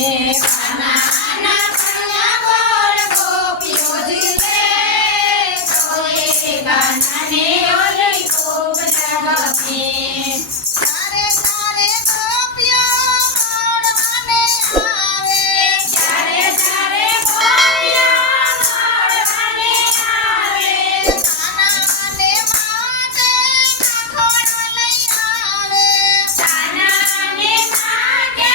એ કાનાના કન્યા ગોળ ગોપીઓ જીવે તોય કાનાને ઓલી ખૂબ ગમે. તારે તારે ગોપીઓ મળવાને આવે. ત્યારે ત્યારે ગોપીઓ મળવાને આવે. કાનાને માટે માખણ લઈ આવે. કાનાને માટે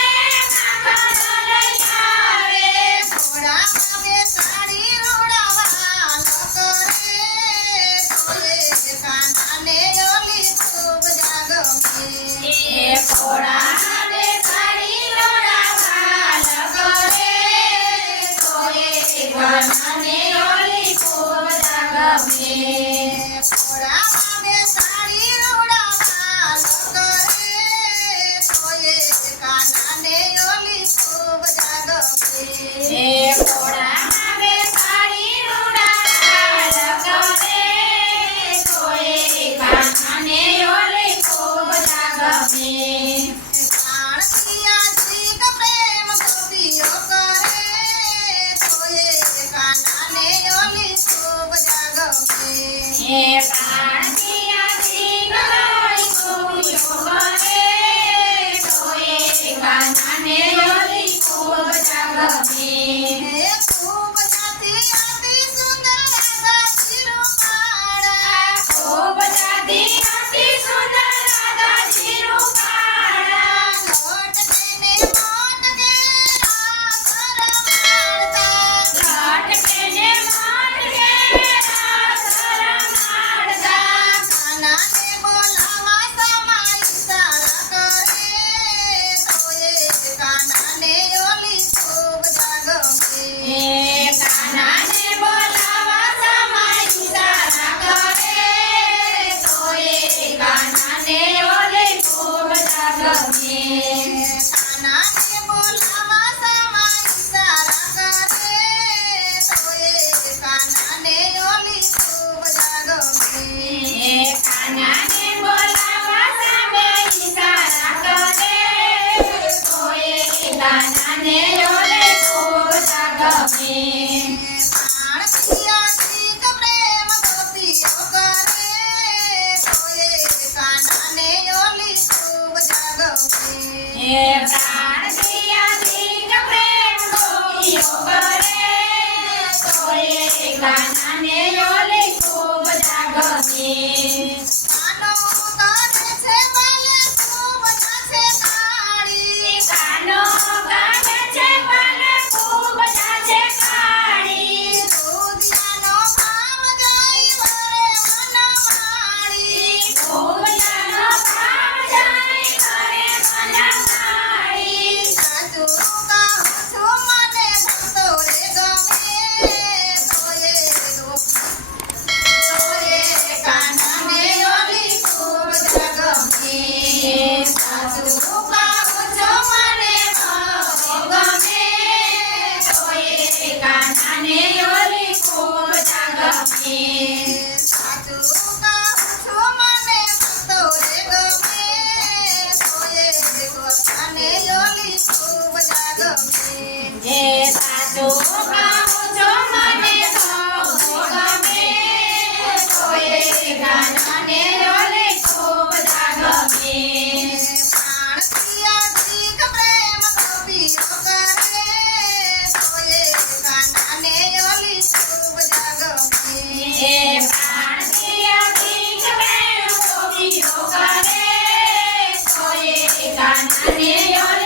માખણ લઈ આવે. ઘોડામાં બેસાડી રૂડાવાલો કરે તોય કાનાને ઓલી ખૂબ ગમે. એ ઘોડામાં બેસાડી દોડાવાલ કરે તોય કાનાને ઓલી ખૂબ ગમે. ઘોડામાં બેસાડી રૂડાવાલો કરે તોય કાનાને ઓલી ખૂબ ગમે. એ ઘોડામાં બેસાડી દોડાવાલ કરે તોય કાનાને ઓલી ખૂબ ગમે. કાણકિયાથી પ્રેમ ગોપીઓ કરે તોય કાનાને ઓલી ખૂબ ગમે. એ કાણકિયાથી ગલોળી ગોપીઓ કરે તોય કાનાને ઓલી ખૂબ ગમે. ખૂબ જાતિ અતિ સુંદર રાધાજી રૂપાળા. ખૂબ જાતિ અતિ સુંદર રાધાજી રૂપાળા. લોટકે ને મોટકે રાસ રમાડતા. લટકે ને મોટકે રાસ રમાડતા. કાનાને બોલાવા સમાઈ ઈશારા કરે તોય કાનાને ઓલી ખૂબ ગમે. એ કાનાને બોલાવા સમય ઈશારા કરે તોય કાનાને ઓલી ખૂબ ગમે. કાનાને બોલાવા સમાઈ ઈશારા કરે તોય કાનાને ઓલી ખૂબ ગમે. એ કાનાને બોલાવા સમય ઈશારા કરે તોય કાનાને ઓલી ખૂબ ગમે. કાણકિયાથી પ્રેમ ગોપીઓ કરે તોય કાનાને ઓલી ખૂબ ગમે. એ પ્રાણદિયાથી પ્રેમ ગોપીઓ કરે તોય કાનાને ઓલી ખૂબ ગમે. કાનો કરે છે બાલે ખૂબ નાચે કાળી. કાનો ગાય છે બાલે ખૂબ જાજે કાળી. દુધિયાનો ભાવ ગાઈ વરે વનમાળી. ગોપિયાનો ભાવ જાય કરે મનમાળી. સાચું કહું છું મને ભક્તો રે ગમે તોય કાનાને ઓલી ખૂબ ગમે. સાચું કહું છું મને બહુ ગમે તોય કાનાને ઓલી ખૂબ ગમે. સાચું કહું છું મને ભક્તો રે ગમે તોય કાનાને ઓલી ખૂબ ગમે. એ સાચું કહું છું મને બહુ ગમે તોય કાનાને ઓલી ખૂબ ગમે. કાણકિયાથી પ્રેમ ગોપીઓ કરે તોય કાનાને ઓલી ખૂબ ગમે. એ પ્રાણદિયાથી પ્રેમ ગોપીઓ કરે તોય કાનાને ઓલી